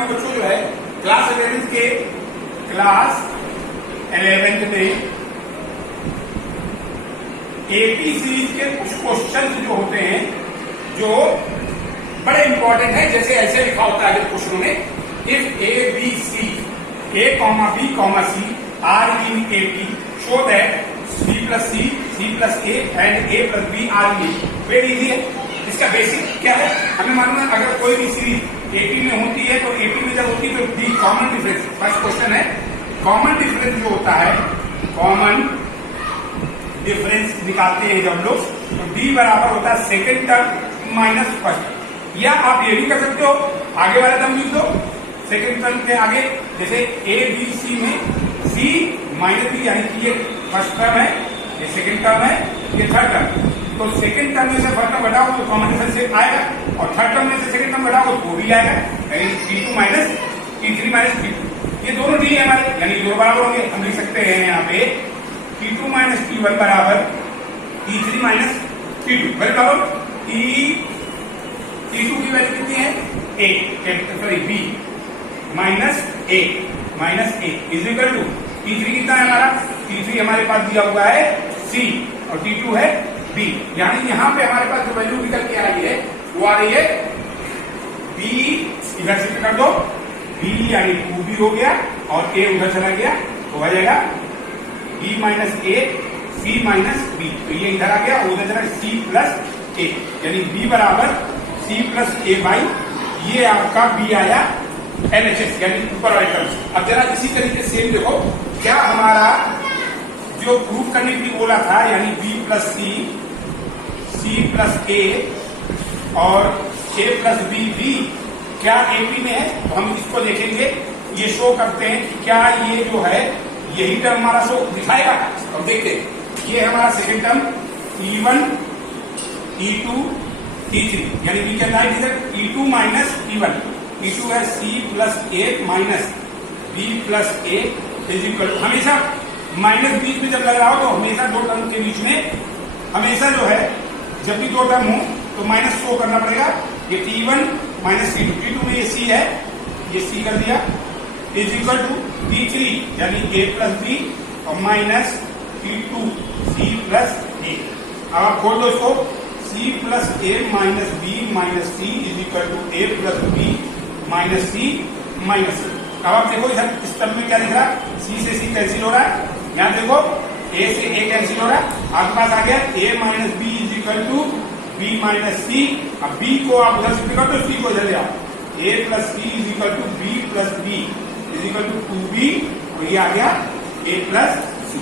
भी बच्चों जो है क्लास 11th में एपी सीरीज के कुछ क्वेश्चन जो होते हैं जो बड़े इंपॉर्टेंट है, जैसे ऐसे लिखा होता है क्वेश्चनों में, if A B C A comma B comma C are in AP show that C plus C C plus A and A plus B are in AP. Very easy है। इसका बेसिक क्या है, हमें मालूम है अगर कोई भी सीरीज एपी में होती है तो एपी में जब होती है तो D common difference, first question है कॉमन डिफरेंस जो होता है, कॉमन डिफरेंस निकालते हैं जब लोग तो डी बराबर होता है सेकेंड टर्म माइनस फर्स्ट। या आप ये भी कर सकते हो, आगे वाला टर्म लिख दो सेकेंड टर्म के आगे, जैसे ए बी सी में सी माइनस बी, यानी कि ये फर्स्ट टर्म है, ये सेकेंड टर्म है, ये थर्ड टर्म। तो सेकेंड टर्म में से फर्स्ट टर्म घटाओ तो कॉमन डिफरेंस आएगा, और थर्ड टर्म में से सेकेंड टर्म घटाओ तो वो भी आएगा, यानी T2 minus T3 minus T2। ये दोनों डी है हमारे, यानी दोनों बराबर होंगे। हम लिख सकते हैं यहाँ पे T2 माइनस T1 बराबर T3 माइनस T2। बराबर T2 की वैल्यू कितनी है A, sorry B minus A is equal to T3 कितना है हमारा, T3 हमारे पास दिया हुआ है C और T2 है B। यानी यहाँ पे हमारे पास जो वैल्यू निकल के आ रही है वो आ रही है B, इधर से कर दो B यानी 2B हो गया और A उधर चला गया तो हो जाएगा B minus A C minus B। तो ये इधर आ गया और उधर चला C प्लस A, यानी B बराबर C प्लस A बाई ये आपका B आया LHS, यानी ऊपर वाले टर्म। अब जरा इसी तरीके से देखो क्या हमारा जो प्रूफ करने के लिए बोला था, यानी B plus C plus A और A प्लस B भी क्या एपी में है, तो हम इसको देखेंगे। ये शो करते हैं कि क्या ये जो है यही टर्म हमारा शो दिखाएगा। अब देखते हैं, ये हमारा second term E1 E2 E3, यानी B क्या था E2 माइनस E1, E2 है C plus A minus B plus A is equal to, हमेशा माइनस बीच में जब लग रहा हो तो हमेशा दो टर्म के बीच में हमेशा जो है जब भी दो टर्म हो तो माइनस शो करना पड़ेगा। ये T1 माइनस T2 में ये C है, ये C कर दिया इज इक्वल टू T3 यानी A प्लस B और minus T2 C plus A। अब आप खोल दो इसको, C plus A minus B minus C is equal to A plus B minus C minus C। अब आप देखो इधर इस टर्म में क्या दिख रहा है, C से C कैंसिल हो रहा है, यहाँ देखो A से A कैंसिल हो रहा है, आपके पास आ गया A minus B is equal to B minus C। अब B को आप उधर से कर दो, C को इधर ले आओ, A plus C is equal to B plus B is equal to 2B और ये आ गया A प्लस C,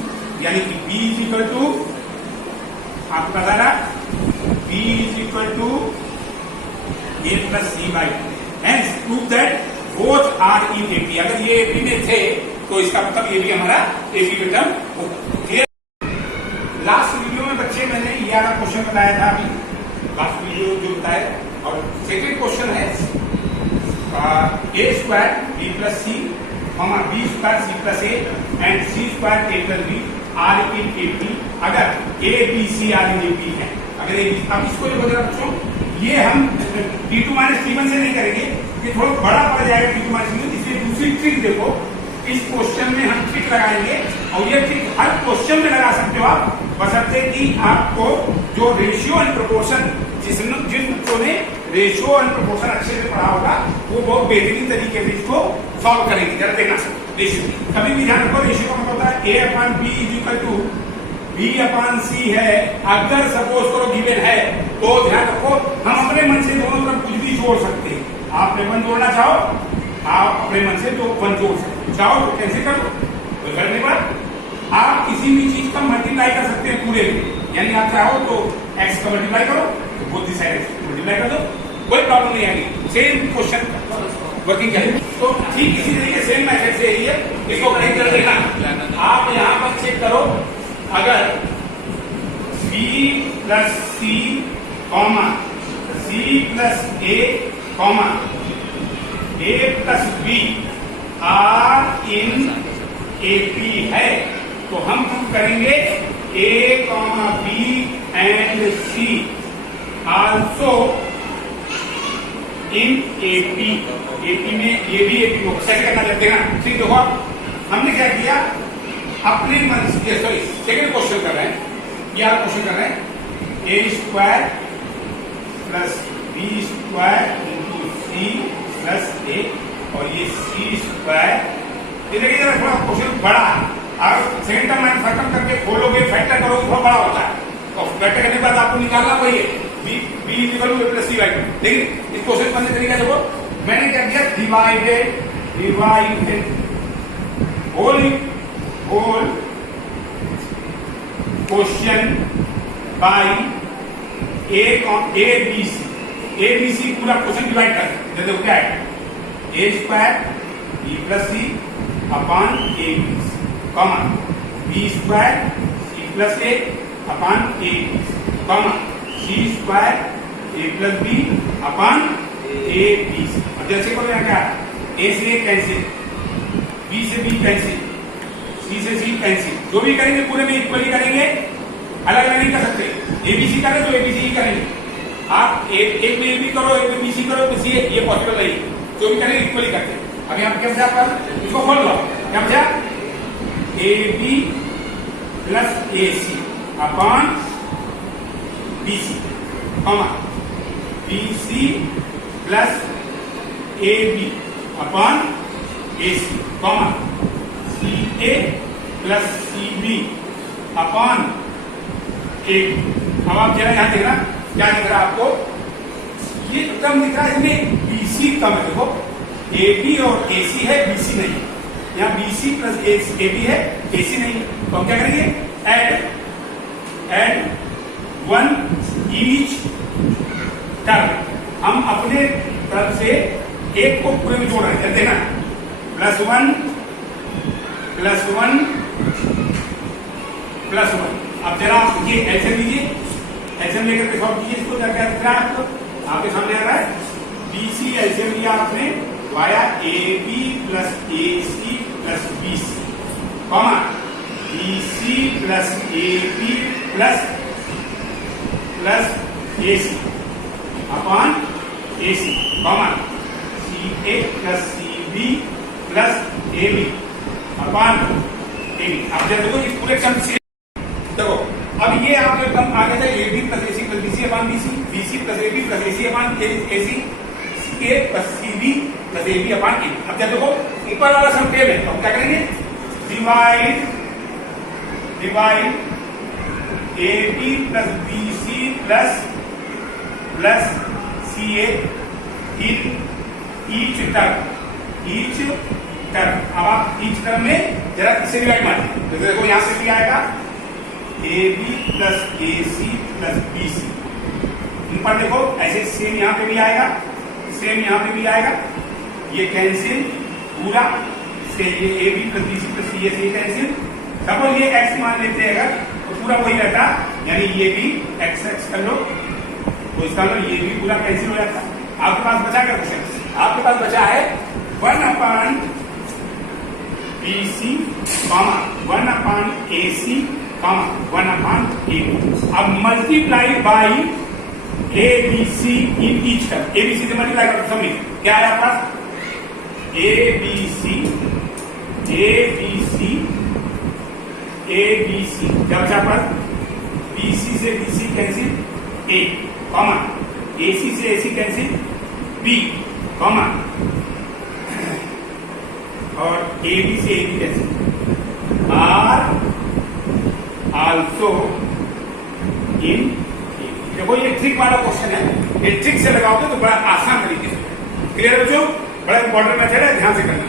यानी कि B इज इक्वल टू आपको बता रहा B is equal to A plus C by, hence prove that both are in AP. अगर ये एपी में थे तो इसका मतलब ये भी हमारा एपी में टर्म होगा। लास्ट वीडियो में बच्चे मैंने ये वाला क्वेश्चन बताया था, अभी लास्ट वीडियो जो बताया, और सेकेंड क्वेश्चन है A square B plus C B square C plus A and C square A plus B are in AP. अगर A B C are in AP है, अगर अब इसको जो बता बच्चों ये हम T2 माइनस T1 से नहीं करेंगे, ये थोड़ा बड़ा पड़ जाएगा T2 माइनस T1, इसलिए दूसरी ट्रिक देखो, इस क्वेश्चन में हम ट्रिक लगाएंगे और ये ट्रिक हर क्वेश्चन में लगा सकते हो आप, बशर्ते कि आपको जो रेशियो एंड प्रोपोर्शन, जिन बच्चों ने रेशियो एंड प्रोपोर्शन अच्छे से पढ़ा होगा वो बहुत बेहतरीन तरीके से इसको सॉल्व करेंगे। जरा देखना रेशियो, कभी भी ध्यान रखो रेशियो का मतलब होता है A upon B is equal to B upon C है। अगर सपोज करो गिवन है तो ध्यान रखो हम अपने मन से दोनों तरफ कुछ भी जोड़ सकते हैं। आप 1 जोड़ना चाहो, आप अपने मन से तो 1 जोड़ सकते चाहो तो कैंसिल कर दो, कोई फर्क नहीं पड़ा। आप किसी भी चीज का मल्टीप्लाई कर सकते हैं पूरे में, यानी आप चाहो तो x का मल्टीप्लाई करो तो बोथ दी साइड मल्टीप्लाई कर दो, कोई प्रॉब्लम नहीं आएगी। सेम क्वेश्चन वर्किंग करेंगे तो ठीक इसी तरीके सेम मेथड से ही है, इसको करेक्ट कर देना। आप यहाँ पर चेक करो, अगर B plus C comma C plus A comma A plus B are in AP है तो हम करेंगे A comma B and C also in AP, AP में ये भी एपी को सेट करना चाहते हैं ना। ठीक, देखो हमने क्या किया, अपने मन से, सॉरी सेकंड क्वेश्चन कर रहे हैं, ये क्वेश्चन कर रहे हैं A square plus B square into C plus A, और ये सी स्क्वायर, ये देखिए जरा थोड़ा क्वेश्चन बड़ा है, और second term minus first term करके खोलोगे, फैक्टर करोगे, थोड़ा बड़ा होता है, तो फैक्टर करने के बाद आपको निकालना वही है B equal to A plus C by two. लेकिन इस क्वेश्चन करने तरीका देखो, मैंने क्या किया, divided whole question by A B C पूरा क्वेश्चन डिवाइड कर, देखो क्या है, A square B plus C upon A B comma B square C plus A upon A B comma C square A plus B upon A B C. अब जैसे करो यहाँ क्या, ए से ए कैंसिल, बी से बी कैंसिल, सी से सी cancel, जो भी करेंगे पूरे में इक्वली करेंगे, अलग अलग नहीं कर सकते। एबीसी करें तो एबीसी ही करेंगे, आप एक में ए बी करो, एक में बी सी करो, तो सी ये पॉसिबल नहीं, जो भी करेंगे इक्वली करते हैं। अभी हम क्या बचा, पर इसको खोल लो, क्या बचा, A B plus A C upon B C comma B C plus A B upon A C comma C A plus C B upon A. अब आप जरा यहां देखना क्या दिख रहा है आपको, ये टर्म दिख रहा है, इसमें बीसी कम है, देखो ए बी और ए सी है, बी सी नहीं, यहाँ B C plus A B है, ए सी नहीं, तो हम क्या करेंगे, एड वन ईच टर्म, हम अपने तरफ से एक को पूरे में जोड़ रहे हैं, देखना plus one plus one plus one. अब जरा आप ये एल्सियम लीजिए, एल्सियम लेकर के सॉल्व कीजिए इसको, क्या दिख रहा है आपको, आपके सामने आ रहा है, बी सी एल्सियम लिया आपने via A B plus A C plus B C comma B C plus A B plus A C upon A C comma C A plus C B plus A B upon A B. अब जब देखो ये पूरे term से देखो, अब ये आपके टर्म आ गया था A B plus A C plus B C upon B C, B C plus A B plus A C upon A C, C A plus C B plus A B upon A. अब जब देखो ऊपर वाला सम टेम है, तो हम क्या करेंगे, divide A B plus B C plus C A in each term. अब आप ईच टर्म में जरा इसे डिवाइड मारिए, तो देखो यहां से क्या आएगा, A B plus A C plus B C, ऊपर देखो ऐसे सेम यहां पे भी आएगा, सेम यहां पे भी आएगा, ये कैंसिल पूरा से, ये A B plus B C plus C A से कैंसिल, सपोज ये एक्स मान लेते हैं अगर, तो पूरा वही रहता, यानी ये भी एक्स एक्स कर लो, तो इसका मतलब ये भी पूरा कैंसिल हो जाता। आपके पास बचा क्या बचा, आपके पास बचा है 1 upon B C comma 1 upon A C comma 1 upon A B. अब multiply by A B C in each term, A B C से मल्टीप्लाई करो, समझिए क्या है आपके पास, ए बी सी क्या बचा पर, बी सी से B C cancel A comma A C से A C cancel B comma और ए बी से A B cancel, are also in. देखो ये ट्रिक वाला क्वेश्चन है, ये ट्रिक से लगाओगे तो बड़ा आसान तरीके से। क्लियर बच्चों, बड़ा इंपॉर्टेंट मेथड है, ध्यान से करना।